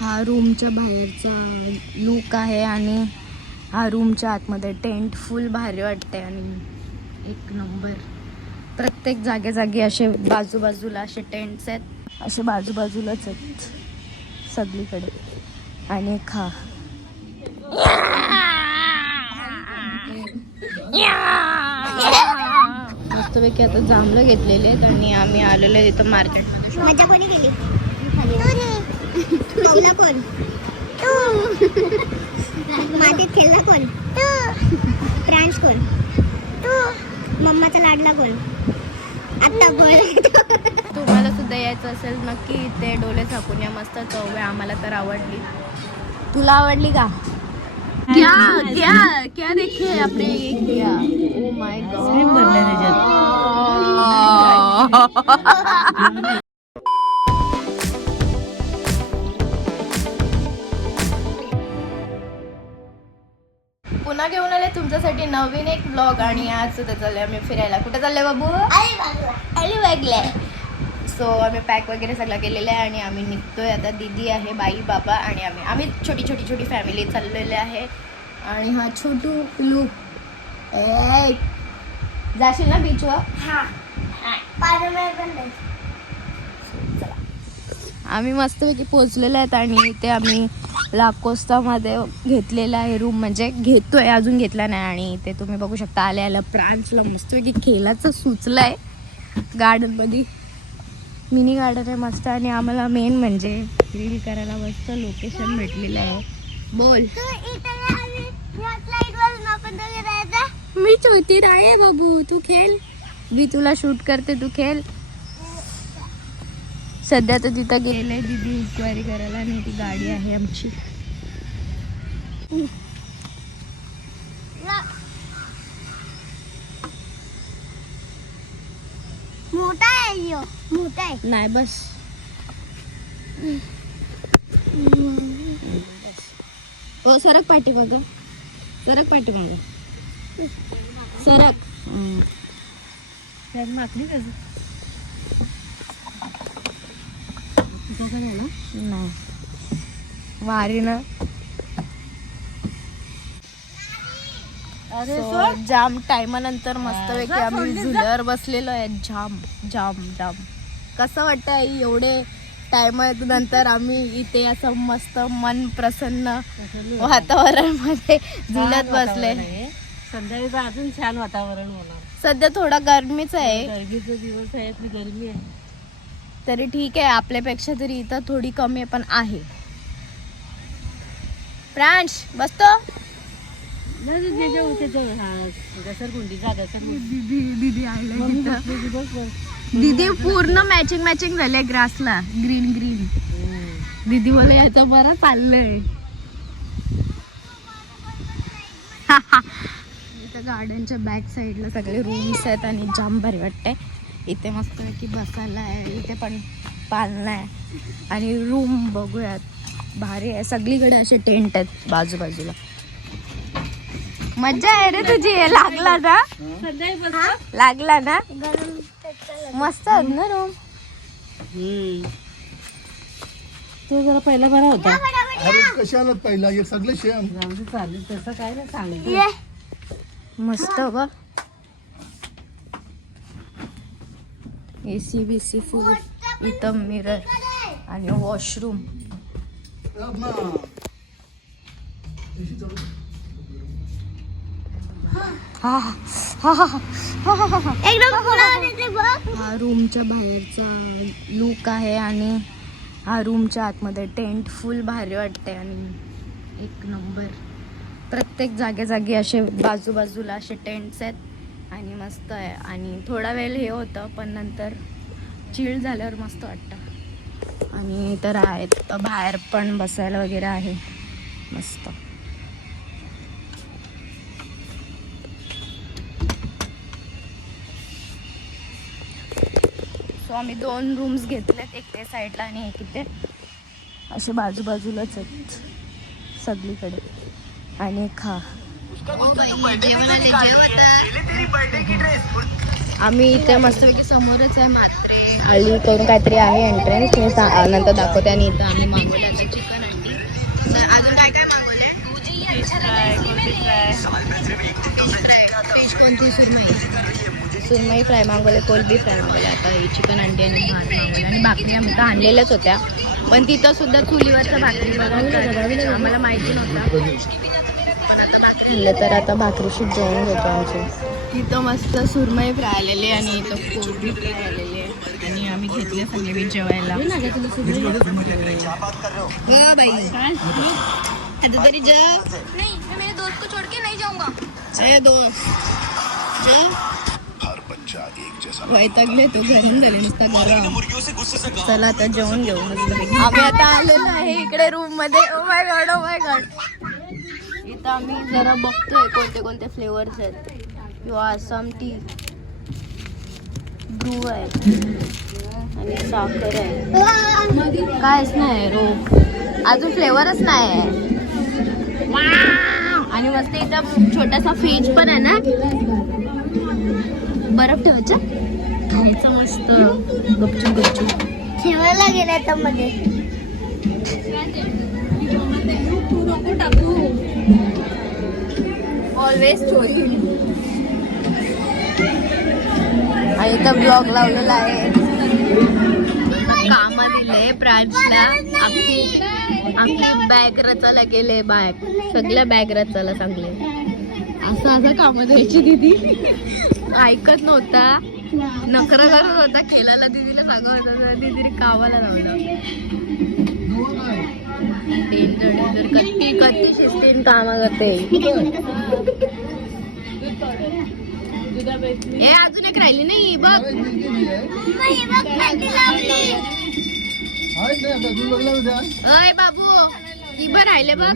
हा रूमच्या बाहेरचा लुक आहे आणि हा रूमच्या आतमध्ये टेंट फुल भारी वाटते आणि एक नंबर. प्रत्येक जागे असे बाजूबाजूला असे टेंट्स आहेत, असे बाजूबाजूलाच आहेत सगळीकडे. आणि खा मस्तपैकी आता जांभळं घेतलेले आहेत आणि आम्ही आलेलो आहे तिथं मार्केट. मजा कोणी केली? पाऊला कोण? मातीत खेळला कोण? प्रांश कोण? मम्माचा लाडला कोण? आता बोल. तुम्हाला सुद्धा यायचं असेल नक्की इथे डोले झाकून या. मस्त चव आहे, आम्हाला तर आवडली. तुला आवडली का? क्या क्या क्या देखे आपने ये किया? Oh my God. पुन्हा घेऊन आले तुमच्यासाठी नवीन एक ब्लॉग. आणि आज सुद्धा चालले आम्ही फिरायला. कुठे चालले बाबू? अलिबागला. सो आम्ही पॅक वगैरे सगळं केलेलं आहे आणि आम्ही निघतोय आता. दीदी आहे, बाई बाबा आणि आम्ही छोटी फॅमिली चाललेले आहे. आणि हा छोटू पिलू. जाशील ना बीचवर? आम्ही मस्तपैकी पोहोचलेलो आहेत आणि इथे आम्ही लाकोस्तामध्ये घेतलेला आहे रूम. म्हणजे घेतोय, अजून घेतला नाही. आणि इथे तुम्ही बघू शकता आल्या प्रांशला मस्तपैकी खेळाचं सुचलंय. गार्डनमध्ये मिनी गार्डन आहे मस्त. आणि आम्हाला मेन म्हणजे रील करायला मस्त लोकेशन भेटलेलं आहे. बोल. मी छोटी आहे बाबू, तू खेळ. मी तुला शूट करते, तू खेळ. सध्या तर तिथं गेले दीदी इन्क्वायरी करायला आणि ती गाडी आहे आमची. मोठा आहे यो, मोठा आहे. नाही बस. हो सरक पाठी मग, सरक पाठी मग, सरक. मागणी नाही वारी ना. जाम टायमानंतर मस्तपैकी आम्ही झुल्यावर बसलेलो आहे. जाम जाम जाम कसं वाटतंय एवढे टाइम नंतर आम्ही इथे असं मस्त मन प्रसन्न वातावरण मध्ये झुल्यात बसले. संध्याकाळी अजून छान वातावरण होणार. सध्या थोडा गरमीच आहे, गरमीचे दिवस आहेत, गरमी आहे तरी ठीक आहे. आपल्यापेक्षा तरी इथं थोडी कमी पण आहे. प्रांश बसतो. दीदी पूर्ण मॅचिंग झाले ग्रासला. ग्रीन दीदी बोले याचा बरं चाललंय. इथं गार्डनच्या बॅक साईडला सगळे रूम्स आहेत आणि जाम भारी वाटतंय. इथे मस्तपैकी बसायला आहे, इथे पण पालना आहे. आणि रूम बघूयात, भारी आहे. सगळीकडे असे टेंट आहेत बाजूबाजूला. मज्जा आहे रे तुझी. लागला ना, लागला ना. मस्त आहे ना रूम. तो जरा पहिला बरा होता. अरे कशाला पहिला हे सगळं शेम चालेल तसं काय नाही सांगितलं. मस्त बघ. AC BC फुल. इथं मिरर आणि वॉशरूम. हा रूमच्या बाहेरचा लुक आहे आणि हा रूमच्या आतमध्ये टेंट फुल भारी वाटते आणि एक नंबर. प्रत्येक जागे असे बाजूबाजूला असे टेंट्स आहेत आणि मस्त आहे. आणि थोडा वेळ हे होतं पण नंतर चिल झाल्यावर मस्त वाटतं. आणि तर आहेत बाहेर पण बसायला वगैरे आहे मस्त. सो आम्ही 2 रूम्स घेतलेत, एक ते साईडला आणि एक इथे. असे बाजूबाजूलाच आहेत सगळीकडे. आणि खा. आम्ही इथे मस्तपैकी समोरच आहे मात्रे आळी करून काहीतरी आहे एंट्रन्स. मी नंतर दाखवते. आणि इथं आम्ही मागवलं आता चिकन कोणती सुरमई फ्राय मागवले, कोलबी फ्राय मागवले, आता ही चिकन अंडी आणि भात मागवले आणि भाकरी आमच्या आणलेल्याच होत्या, पण तिथं सुद्धा चुलीवरच्या भाकरी बनवतात, आम्हाला माहिती नव्हतं. तर आता भाकरीशी जेवण घेतो आमचे. इथं मस्त सुरमई फ्राय आलेले आणि इथं कोलबी फ्राय आलेले आणि आम्ही घेतले सगळे जेवायला. बाई आता तरी जा नाही, मैं मेरे दोस्त को छोड़ के नहीं जाऊंगा. अरे दोस्त जा, वैतागले तो गरम झाले नुसता गरम. चला आता जेवण घेऊ मस्त. आम्ही आता आलेलो आहे इकडे रूम मध्ये. Oh my God, oh my God. इथं आम्ही जरा बघतोय कोणते कोणते फ्लेवर्स आहेत. किंवा आसाम टी, ब्रू आहे आणि साखर आहे. कायच नाही रो, अजून फ्लेवरच नाही आहे. आणि मस्त इथं छोटासा फ्रीज पण आहे ना, बर्फ ठेवायचा, खायचं मस्त गपचूप गपचूप. ठेवायला गेला तर मध्ये ऑलवेज स्टोरी. आणि इथं ब्लॉग लावलेला आहे. कामा दिले प्रांशला, आपली बॅग रचायला गेले, बॅग सगळ्या बॅग रचायला सांगले. असं कामं द्यायची दीदी. ऐकत नव्हता, नखरा करत होता, खेळायला दीदीला सांगत होता, दीदीने कामाला लावलं. डेंजर कत्ती शिस्तीन कामा करते. ए अजून एक राहिली नाही बघ. अय बाबू इभं राहिले बघ.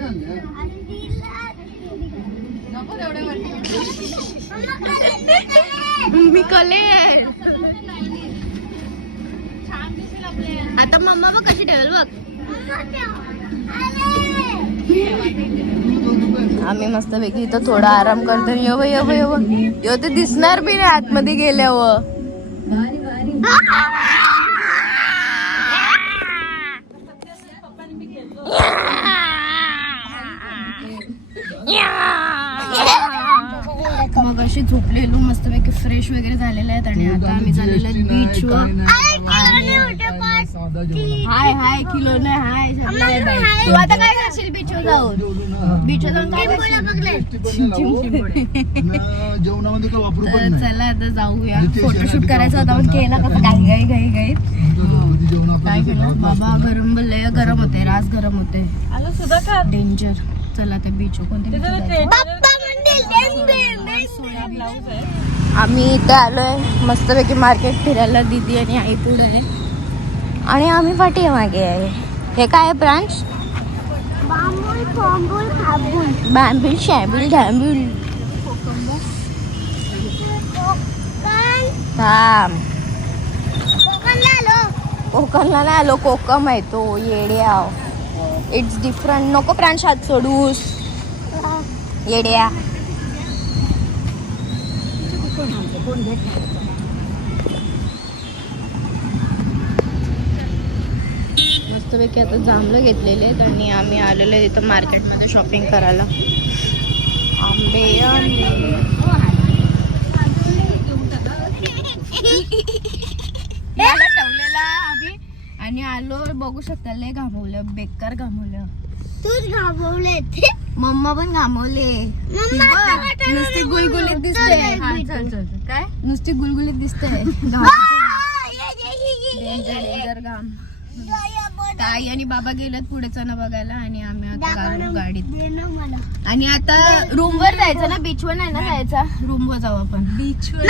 मी कले आता मम्मा बघ कशी ठेवल बघ. आम्ही मस्त पैकी इथं थोडा आराम करतो. यो ते दिसणार बी नाही आतमध्ये गेल्यावर. मग अशी झोपलेलो मस्तपैकी फ्रेश वगैरे झालेले आहेत आणि आता आम्ही चाललेलो आहे बीचवर. हाय किलो नाही हाय. तू आता काय करशील बीचवर जाऊन? बीचवर जाऊन काय जेवणामध्ये काय वापरू पण नाही. चला आता जाऊया. फोटोशूट करायचा होता पण केला कसं घाई काय केलं बाबा. गरम होते, रास गरम होते, डेंजर. चला ते बीच कोणते आम्ही इथे आलोय मस्तपैकी मार्केट फिरायला. दीदी आणि आई पुढे आहे आणि आम्ही पाठी मागे आहे. हे काय आहे ब्रांच? बांबूल शॅबूल ढांबूल थांब. कोकणला नाही आलो, कोकम आहे तो येड्या. It's different. नको प्रांश हात सोडूस येड्या. मस्तपैकी आता जांभळं घेतलेले आहेत आणि आम्ही आलेलो आहे इथं मार्केटमध्ये शॉपिंग करायला. आंबे याला ठेवलेला आम्ही आणि आलो. बघू शकता लय घामवलं, बेकार घामवलं. तूच घाबवले. मम्मा पण घामवले. नुसती गुलगुलीत दिसते. काय नुसती गुलगुलीत दिसते. डेंजर घाम. ताई आणि बाबा गेलेत पुढे चणा बघायला आणि आम्ही आता गाडीत. आणि आता रूम वर जायचं ना, बीचवर नाही ना जायचा, रूम वर जाऊ आपण. बीचवर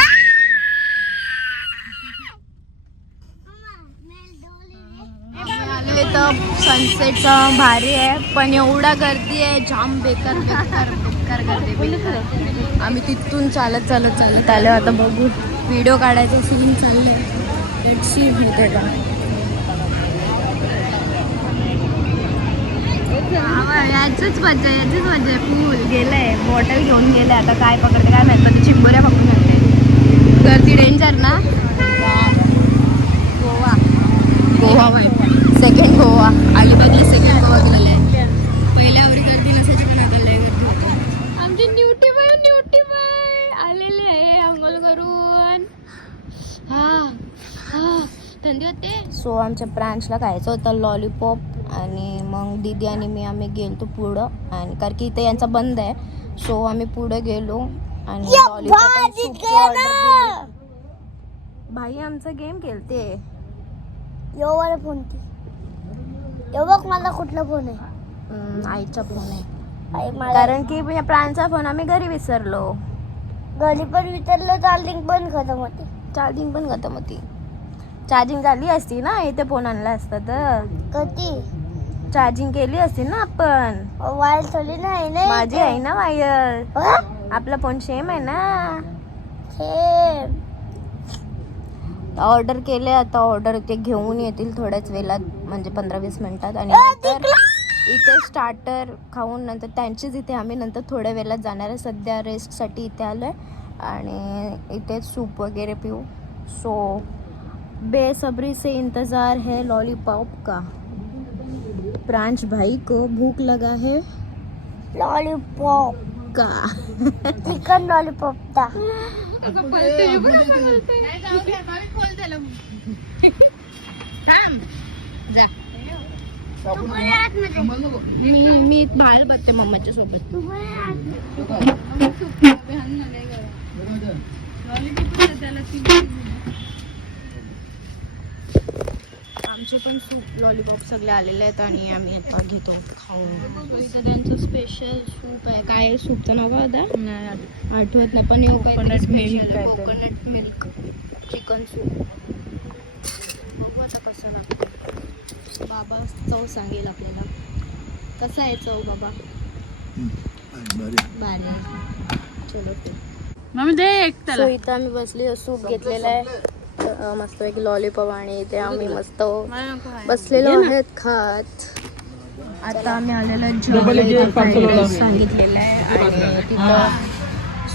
सनसेटचा भारी आहे पण एवढा गर्दी आहे, जाम बेकार गर्दी. आम्ही तिथून चालत आलो. आता बघू व्हिडिओ काढायचा सीन चाललंय. लेट्स सी भेटते का. याचीच मजा आहे. फुल गेलंय, बॉटल घेऊन गेले. आता काय पकडते काय माहित, पण चिंबोऱ्या पकडून घालते. गर्दी डेंजर ना. गोवा सेकंड गोवा. अलिबागला सेकंड गोवा गेलेलं आहे. पहिल्या आवरी गर्दी नसायची पण आता लय गर्दी होती. सो आमच्या ब्रांचला खायचं होतं लॉलीपॉप आणि मग दीदी आणि मी आम्ही गेलो पुढं आणि कारण की इथे यांचा बंद आहे सो आम्ही पुढे गेलो आणि लॉलीपॉप भाई आमचा गेम खेळते वाला फोन ती बघ मला कुठला फोन आहे आईचा फोन आहे आई मला कारण की प्राणचा फोन आम्ही घरी विसरलो घरी पण विचारलं चार्जिंग पण खतम होती चार्जिंग पण खतम होती चार्जिंग झाली असती ना इथे फोन आणला असता तर कधी चार्जिंग केली असती ना आपण वायर थोडी नाही ना माझी आहे ना वायर हा? आपला फोन सेम आहे ना सेम. ऑर्डर केले आता ऑर्डर ते घेऊन येतील थोड्याच वेळात म्हणजे 15-20 मिनिटात आणि नंतर इथे स्टार्टर खाऊन नंतर त्यांचीच इथे आम्ही नंतर थोड्या वेळात जाणार आहे सध्या रेस्टसाठी इथे आलो आहे आणि इथे सूप वगैरे पिऊ सो बेसब्री से इंतज़ार है लॉलीपॉप का प्रांश भाई को भूख लगा है लॉलीपॉप का चिकन लॉलीपॉप था मी बाहेर बघते मम्माच्या सोबत आमचे पण सूप लॉलीपॉप सगळे आलेले आहेत आणि आम्ही आता घेतो खाऊन इथं त्यांचं स्पेशल सूप आहे काय सूपचं नाव काय होतं आठवत नाही पण coconut milk coconut milk chicken soup बघू आता कसं लागतं बाबा चव सांगेल आपल्याला कसं आहे चव बाबा बारे चलो ते मम्मी दे एक सो इथं आम्ही बसली सूप घेतलेलं आहे मस्त एक लॉलीपॉप आणि इथे आम्ही मस्त बसलेलो आहेत खात आता आम्ही आलेलो सांगितलेलं आहे आणि तिथं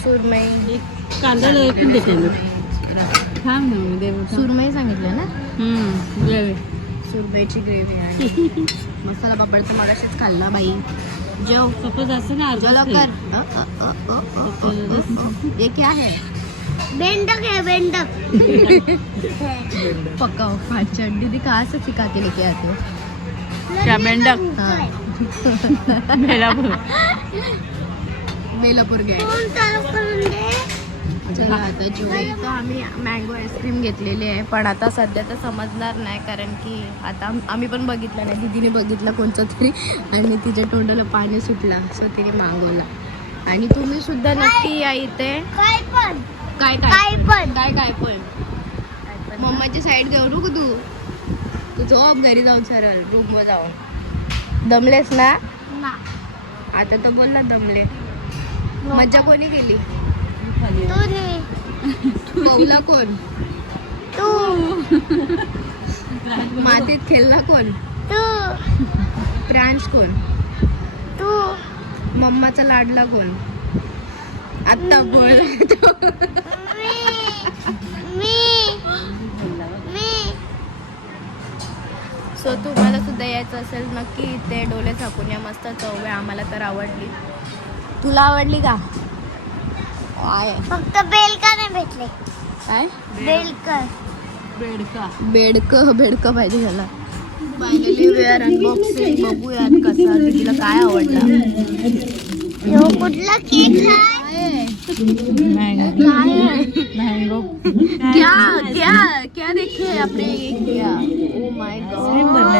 सुरमई कांदा पण देते मी थांब ना मी दे सुरमई सांगितलं ना ग्रेव्ही सुरमईची ग्रेव्ही आणि मसाला पापड तर मगाशीच खाल्ला बाई जेव सपोज असं ना चलो कर ये क्या है बेंडक है बेंडक पकाओ अच्छा दीदी कहाँ से सिखा के लेके आते हो क्या बेंडक हाँ बेलापूर गए फोन चालू करून दे चला आता जेवू इथं आम्ही मँगो आईस्क्रीम घेतलेली आहे पण आता सध्या तर समजणार नाही कारण की आता आम्ही पण बघितलं नाही दीदीने बघितलं कोणतं तरी आणि तिच्या तोंडाला पाणी सुटला सो तिने मागवला आणि तुम्ही सुद्धा नक्की या इथे काय पण काय काय पण काय पण मम्माची साईड घेऊ नको तू झोप घरी जाऊन सरळ रूमवर जाऊन दमलेस ना ना आता तर बोल ना दमले मज्जा कोणी केली तू नाही पवला कोण तू मातीत खेळला कोण तू प्रांश कोण तू मम्माचा लाडला कोण आत्ता बोल मी सो तुम्हाला सुद्धा यायचं असेल नक्की इथे डोले झाकून या मस्त चव आहे आम्हाला तर आवडली तुला आवडली का काय फक्त बेलका नाही भेटले काय बेलकर बेडकं पाहिजे त्याला फायनली वेअर अनबॉक्सिंग बघूयात कसा तिला काय आवडला यो कुठला केक आहे मँगो क्या क्या क्या देखे आपने ये किया ओ माय आईस्क्रीम भरले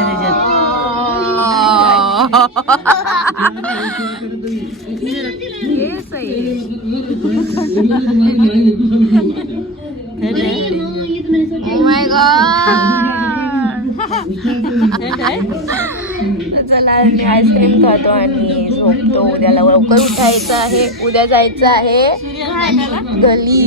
ये सही ओ माय गॉड चला मी आईस्क्रीम खातो आणि झोपतो उद्याला लवकर उठायचं आहे उद्या जायचं आहे गली